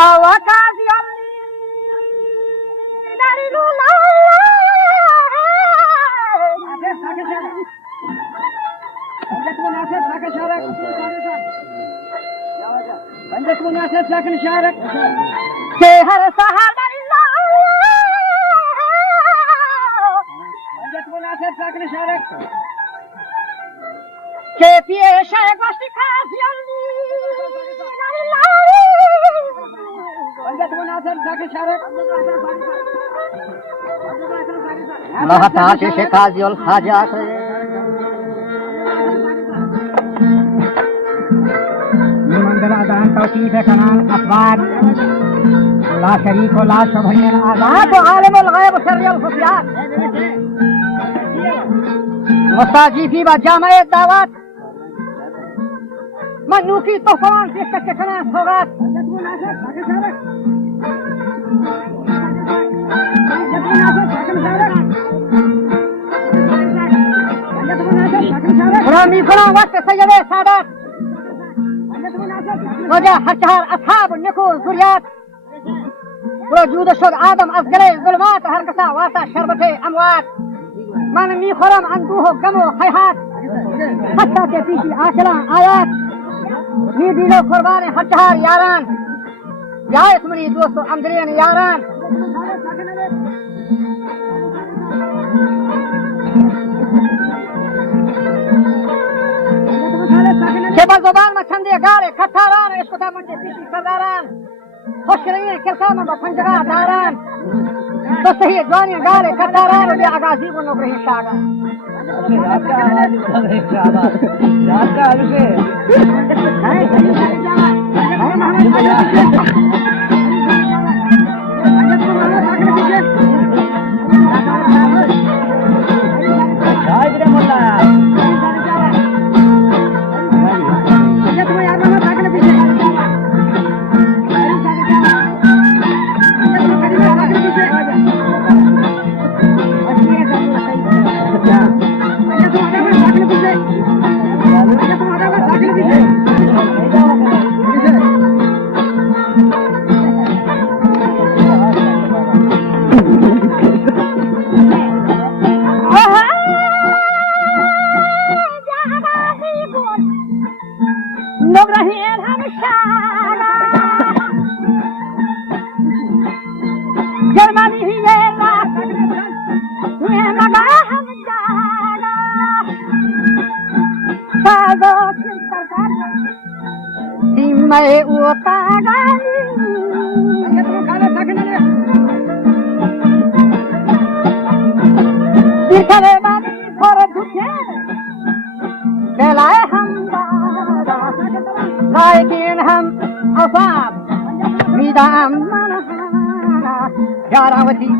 وكازي عندك مناسب ساكن شارك شهر سهر عندك مناسب ساكن شارك كيف يشاء واشتكاز عندك مناسب ساكن شارك لهتاش شكازي الخاجات من دلان توصيف كنان أسباب لا شريك ولا شبه الآزاد عالم الغيب سري الخفيات مستاجي في بجامع الدعوات منوكي طوفان في كشكنا صغات رامي فلان وقت سيدة سادات وجاء حشهر أصحاب النكو الزريات وجود شد آدم أزقلي ظلمات هرقصة واسع شربتي أموات من ميخرم عنده قمو حيحات حتى تفيشي آشلان آيات ميدينو قرباني حشهر ياران يا اسمني دوستو أمدرين ياران شبال زبان ما چندی گاره کتاران اشکتا منچه پیشی سرداران خوشگرین کلکام با پنجگاه داران تو صحیح جوانی گاره کتاران و بی عگازی و نگرهی شاگان मैं उतारा दिखले बानी पर झूठे चलाए हम लेकिन हम अफाब विदाम यारावती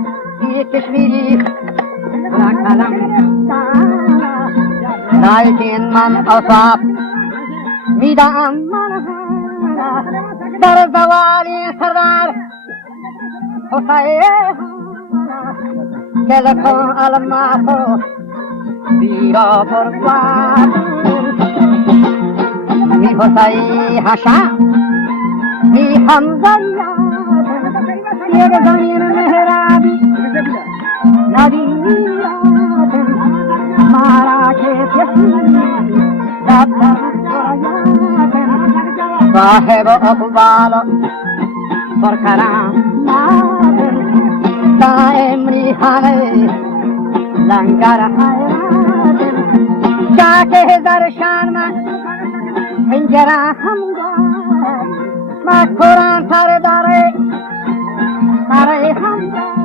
ये कश्मीरी कलम लेकिन मन अफाब विदाम در زوالی سردار حسین که لکن علماتو بیرا برباد می حسین حشا می حمزیاد یک زمین مهرابی نبیات مارا که تشنی دبتا صاحب اقبال برکرام دائم ریحانه لنگر حیات شاک درشان من انجرا همگاه ما قرآن سر داره سره همگاه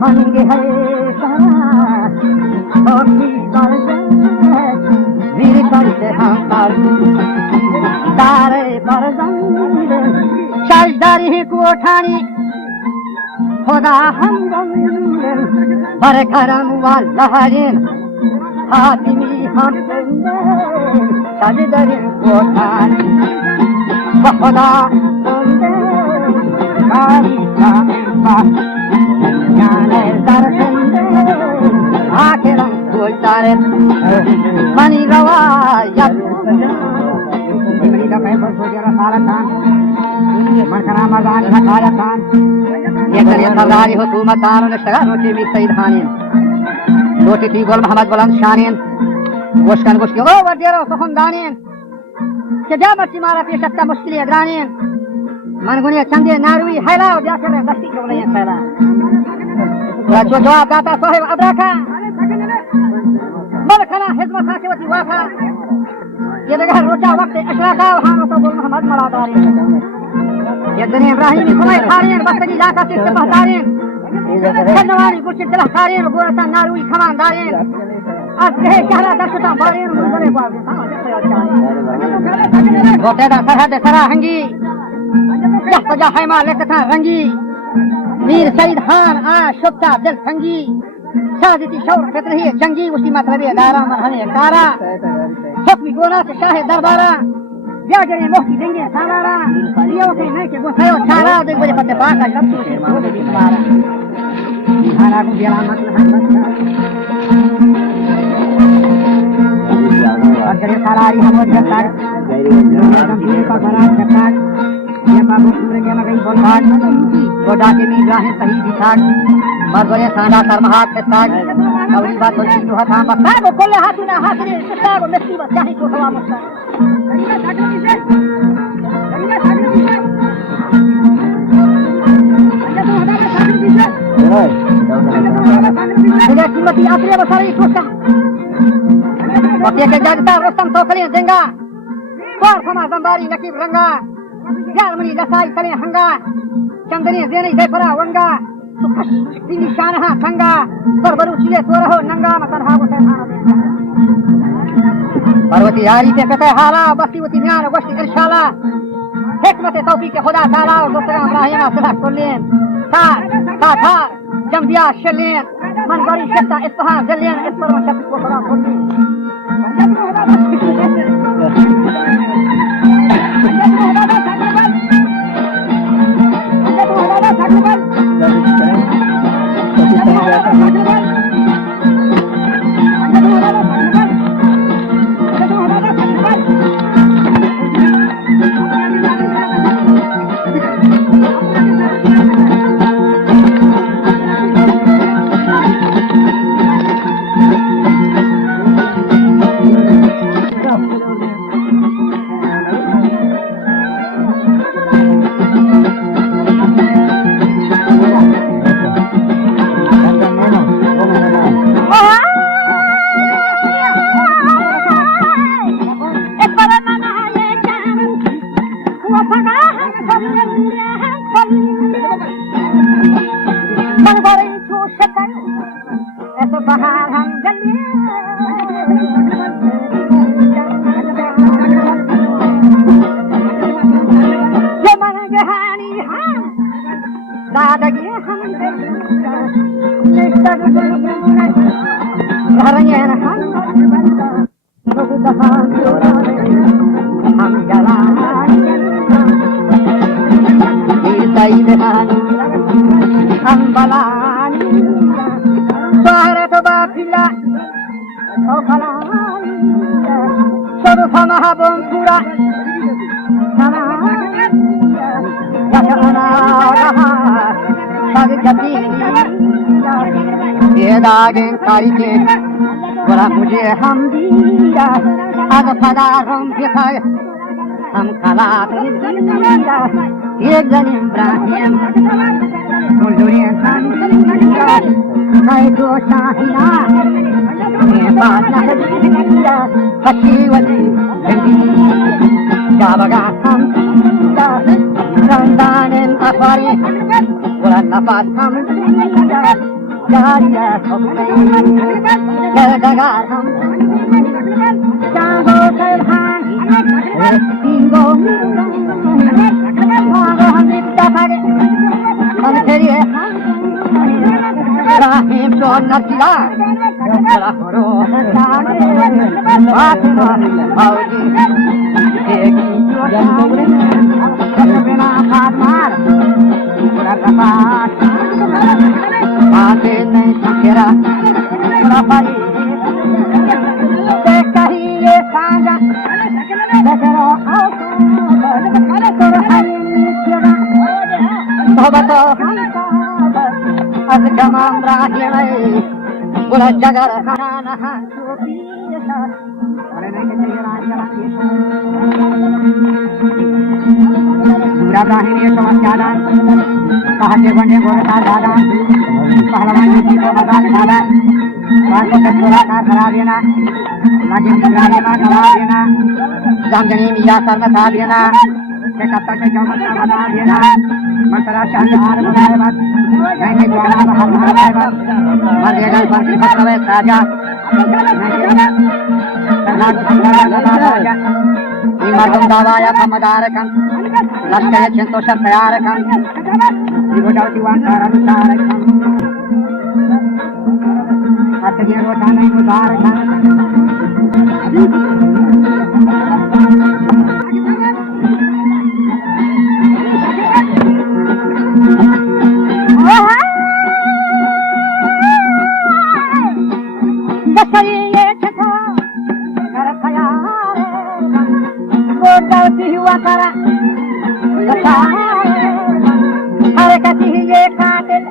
منگی ہے شاہ توکی برده زیر کرده هم داره برزنده شجداری کوتانی خدا هم گنده برکرم والله حاتمی هم زنده شجداری کوتانی و خدا زنده کاری کامل یعنی زرزنده آکرم کوتاره منی روایت Mereka kayak bersejarah salatan मनखना Mardan खखाया Khan एक दिन सरदारी हुकूमत दारों ने शगा रोटी भी सईद खानी रोटी थी गोल मोहम्मद बुलंद शानीन गोश्तन गोश्त ओ वडेरो सुखन दानीन के जा मर्ची मारा पे सत्ता मुश्किल अदरानीन मन गुने चंदे नारुई हैला और जाकर दस्ती को नहीं हैला जो जवाब दाता साहिब अदरका मलखना हिजमत हाकिवती वाफा ये देखा रोजा वक्त अशराका वहां तो बोल मोहम्मद मरादारी ये दिन इब्राहिम समय खारीन बस्तगी जाका से बहतारीन कन्नवारी कुछ दिल खारीन गोरता नारुई खमानदारीन आज कहे शहरा दर्शता बारीन मुझे बात गोटे दा सरहद सरा हंगी जह सजा हैमा लेकता रंगी वीर सईद खान आ शुभता दिल संगी शादी शौर फितरही जंगी उसी मतलब दारा मरहने कारा हुक्मी गोरा से शाह दरबारा ब्याजरी मोहकी देंगे सालारा ये के नहीं के गोसायो छारा देख बड़े पते बाका शब्द से बोले तुम्हारा खाना को बेला मतलब अगर सालारी हम जनता गैरी का बरात करता ये बाबू पूरे के मगई बोलघाट गोडा के मी राहे सही दिखाट मरगरे सांडा सरमहात के साथ अवली बात होती जो था बता वो कोले हाथ ना हाथ रे सता वो नसी बस चाहे तो हवा मत ये कीमती आखिरी बसारी सोचा बाकी के जागता रस्तम तो खली देंगा और फमा जंबारी नकीब रंगा यारमनी लसाई कले हंगा चंदनी जेनी देफरा वंगा सुखश दिनी शानहा संगा सरबरू चिले तोरहो नंगा मतरहा वसे थाना पर्वती यारी के कते हाला बसीवती न्यान गोश्ती इरशाला हिकमत तौफीक के खुदा ताला और दोस्तरा इब्राहिम सदा कुल्लेन ता जमदिया शलेन मन बड़ी शक्ता इस्फहान जलेन इस पर शक्ति को खुदा कुल्लेन तारीखे बोला मुझे हम दिया अब फदारों के खर हम खलात दिया एक जन इब्राहिम मुझे संदिया मैं जो शाहिना ये बात न दिया फशीवती जाबगा हम दिया रंदान अफारी बोला नफात हम दिया जारिया सबने जगदार हम चाहो सरहान तीनों भागो हम नित्ता भागे हम तेरे राहिम तो नचला जरा करो सारे बात आओगी एक जो बिना हाथ मार पूरा कपाट बातें नहीं सकेरा रफाई देखा ही ये सांगा देखो आओ तो हरी Pura jagar khana chopi yasha. Ore nahi ke raaj Pura bahini samasyadan. Sahaja bande gorta dada. Pahlawan ji ko bata dada. Wan ko kara kara dena. Lagi nigrani ma kara dena. Zamjani miya sarna tha dena. Ke katta ke jamat bata dena. Mantara shahar bataye bat. Nahi dwara bahar bataye bat. Marjagal par ki fatwa saja. Imardum dawaya kamadarakan. Laskaya cento shartayarakan. Digodati wan karam tarakan. Atge rotane mudarakan. Dasariye chakha kar khayal ko dalti hua kara harakati ye katil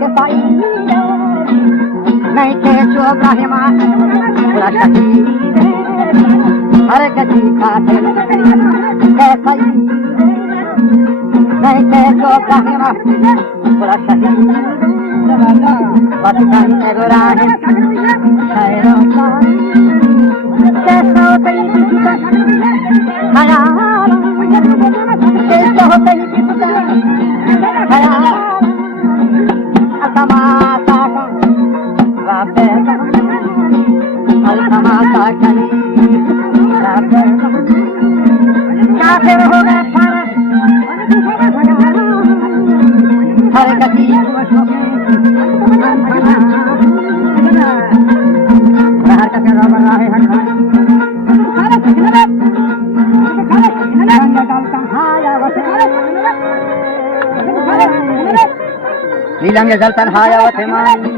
ke sai nahi ke jo brahma Pura shahid harakati katil ke sai nahi ke jo brahma pura shahid Batan Ibrahim Nilam yazal tanhaya wa thiman